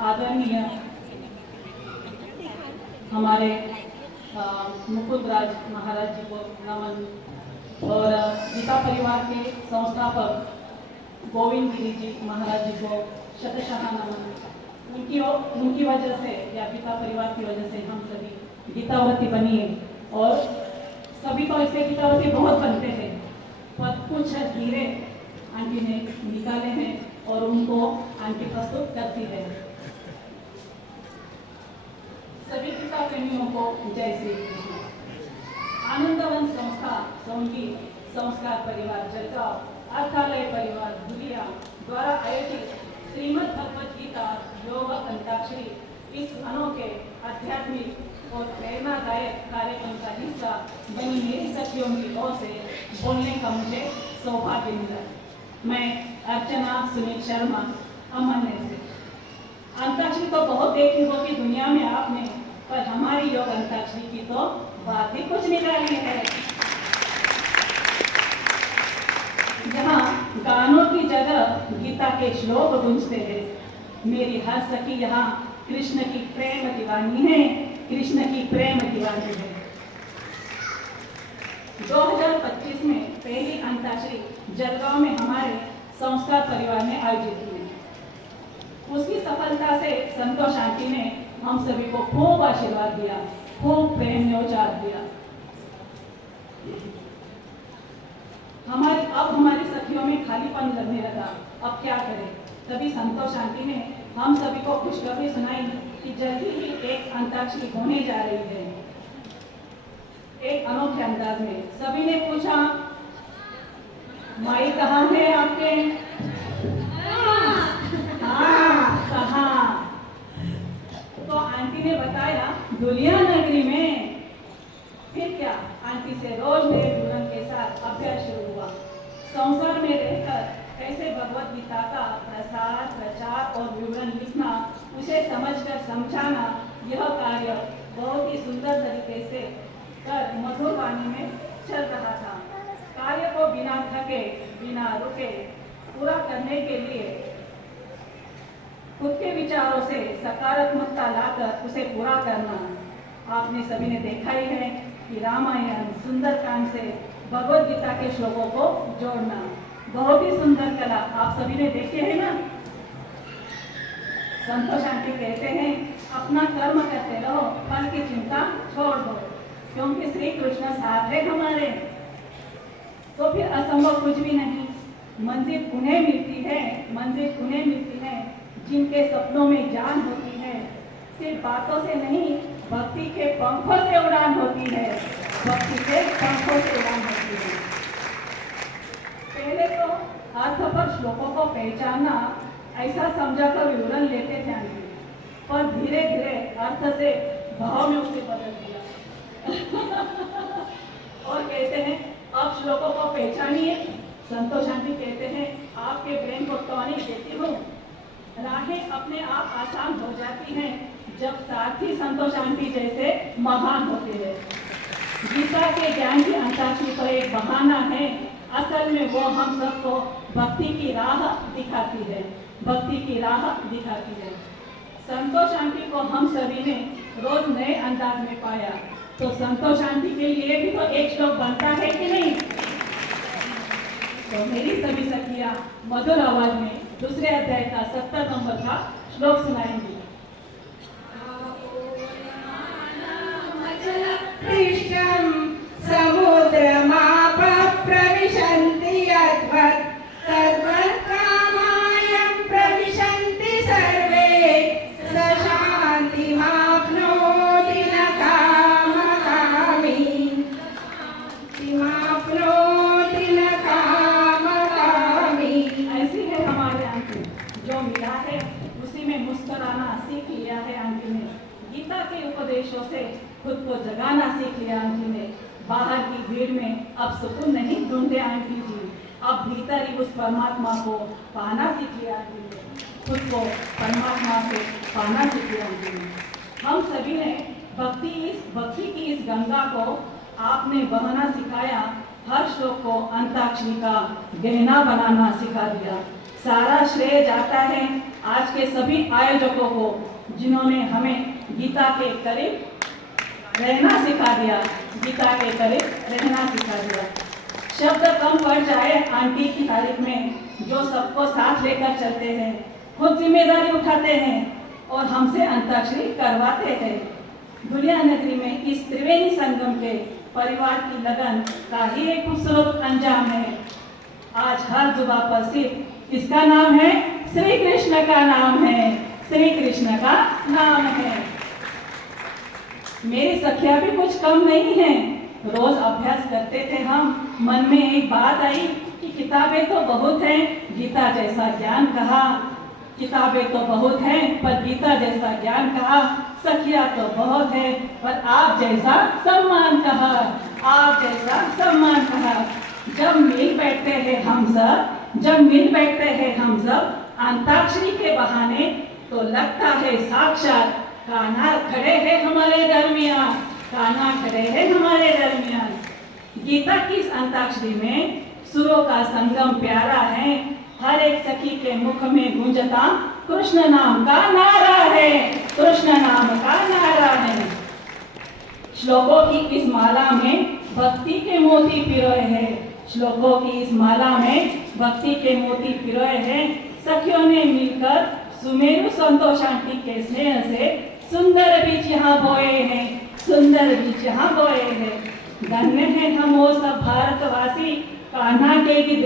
आदरणीय हमारे मुकुंद राज महाराज जी को नमन और गीता परिवार के संस्थापक गोविंद गिरी जी महाराज जी को शतशः नमन। उनकी वजह से या गीता परिवार की वजह से हम सभी गीतावती बनी है और सभी तो ऐसे गीतावती बहुत बनते थे पर कुछ हीरे आंटी ने निकाले हैं और उनको आंटी प्रस्तुत करती है। सभी गीता प्रेमियों को जय श्री कृष्ण। आनंदवन संस्था सोंगी संस्कार परिवार जलगांव अर्थालय परिवार दुलिया द्वारा आयोजित श्रीमद् भगवद गीता योग अंताक्षरी इस अनोखे आध्यात्मिक और प्रेरणादायक कार्यक्रम का हिस्सा बनी मेरी सखियों की ओर से बोलने का मुझे सौभाग्य मिला। मैं अर्चना सुनील शर्मा अमन से। अंताक्षरी तो बहुत देखी होगी दुनिया में आपने, पर हमारी योग अंताक्षरी की तो बात ही कुछ निराली है। जहाँ गानों की जगह गीता के श्लोक गूंजते हैं। मेरी हर सखी यहाँ कृष्ण की प्रेम दीवानी है, कृष्ण की प्रेम दीवानी है। 2025 में पहली अंताक्षरी जलगांव में हमारे संस्कार परिवार ने आयोजित हुई। उसकी सफलता से संतोष आंटी ने हम सभी को खूब आशीर्वाद दिया, खूब प्रेम न्योचार दिया। हमारी सखियों में खालीपन लगने लगा। अब क्या करें? तभी संतोष आंटी ने हम सभी को खुशखबरी सुनाई कि जल्दी ही एक अंताक्षरी होने जा रही है। एक अनोखे अंदाज में सभी ने पूछा, माई कहाँ है आपके? कहाँ? तो आंटी ने बताया दुलिया नगरी में। फिर क्या, आंटी से रोज मेरे विवरण के साथ अभ्यास शुरू हुआ। संसार में रहकर कैसे भगवत गीता का प्रसार प्रचार और विवरण लिखना, उसे समझकर समझाना, यह कार्य बहुत ही सुंदर तरीके से कर मधुर वाणी में चल रहा था। कार्य को बिना थके बिना रुके पूरा करने के लिए खुद के विचारों से सकारात्मकता लाकर उसे पूरा करना। आपने सभी ने देखा ही है कि रामायण सुंदरकांड से भगवद गीता के श्लोकों को जोड़ना बहुत ही सुंदर कला आप सभी ने देखे हैं ना। संतोष आंटी कहते हैं, अपना कर्म करते रहो, फल की चिंता छोड़ दो, क्योंकि श्री कृष्ण साथ है हमारे। तो फिर असंभव कुछ भी नहीं। मंजिल उन्हें मिलती है जिनके सपनों में जान होती है। सिर्फ बातों से नहीं, भक्ति के पंखों से उड़ान होती है, भक्ति के पंखों से उड़ान होती है। पहले तो अर्थ पर श्लोकों को पहचानना ऐसा समझाकर विवरण लेते थे आंटी, पर धीरे धीरे अर्थ से भाव में उसे बदल दिया और कहते हैं अब श्लोकों को पहचानिए। संतोष आंटी कहते हैं, आपके ब्रेन को टॉनिक देती हूँ। राहें अपने आप आसान हो जाती हैं जब साथी संतोष आंटी जैसे महान होते हैं। गीता के ज्ञान की अंताक्षरी तो एक बहाना है, असल में वो हम सबको भक्ति की राह दिखाती है, भक्ति की राह दिखाती है। संतोष आंटी को हम सभी ने रोज नए अंदाज में पाया, तो संतोष आंटी के लिए भी तो एक श्लोक बनता है कि नहीं? तो मेरी सभी सखियां मधुर आवाज में दूसरे अध्याय का 70 नंबर का श्लोक सुनाएंगी। समुद्रमाप प्रविशन्ति यद्वत् तद्वत् कामायं प्रविशन्ति सर्वे स शान्तिमाप्नोति न कामकामी शान्तिमाप्नोति न कामकामी। ऐसी है हमारे आंटी, जो मिला है उसी में मुस्कुराना सीख लिया है आंटी ने। गीता के उपदेशों से खुद को जगाना सीख लिया आंटी ने। बाहर की भीड़ में अब सुकून नहीं ढूंढे आंटी जी, अब भीतर ही उस परमात्मा को पाना सीख लिया आंटी ने। खुद को परमात्मा से पाना सीख लिया आंटी ने। हम सभी ने भक्ति की इस गंगा को आपने बहना सिखाया। हर श्लोक को अंताक्षरी का गहना बनाना सिखा दिया। सारा श्रेय जाता है आज के सभी आयोजकों को, जिन्होंने हमें गीता के करीब रहना सिखा दिया, गीता के करीब रहना सिखा दिया। शब्द कम पड़ जाए आंटी की तारीफ में, जो सबको साथ लेकर चलते हैं, खुद जिम्मेदारी उठाते हैं और हमसे अंताक्षरी करवाते हैं। दुनिया नगरी में इस त्रिवेणी संगम के परिवार की लगन का ही एक खूबसूरत अंजाम है। आज हर जुबा पर सिर्फ इसका नाम है, श्री कृष्ण का नाम है, श्री कृष्ण का नाम है। मेरी सखियां भी कुछ कम नहीं है। रोज अभ्यास करते थे हम, मन में एक बात आई कि किताबें तो बहुत हैं, गीता जैसा ज्ञान कहा। किताबें तो बहुत हैं, पर गीता जैसा ज्ञान कहा। सखिया तो बहुत है, पर आप जैसा सम्मान कहा, आप जैसा सम्मान कहा। जब मिल बैठते हैं हम सब, जब मिल बैठते हैं हम सब अंताक्षरी के बहाने, तो लगता है साक्षात कान्हा खड़े हैं हमारे दरमियान, कान्हा खड़े हैं हमारे दरमियान। गीता की इस अंताक्षरी में सुरों का संगम प्यारा है। हर एक सखी के मुख में गूंजता कृष्ण नाम का नारा है, कृष्ण नाम का नारा है। श्लोकों की इस माला में भक्ति के मोती पिरोए हैं, श्लोकों की इस माला में भक्ति के मोती पिरोए हैं। सखियों ने मिलकर सुमेरु संतोष आंटी के स्नेह से सुंदर बीज यहाँ बोए हैं, सुंदर बीज यहाँ बोए हैं। धन्य है हम वो सब भारतवासी, कान्हा के गीत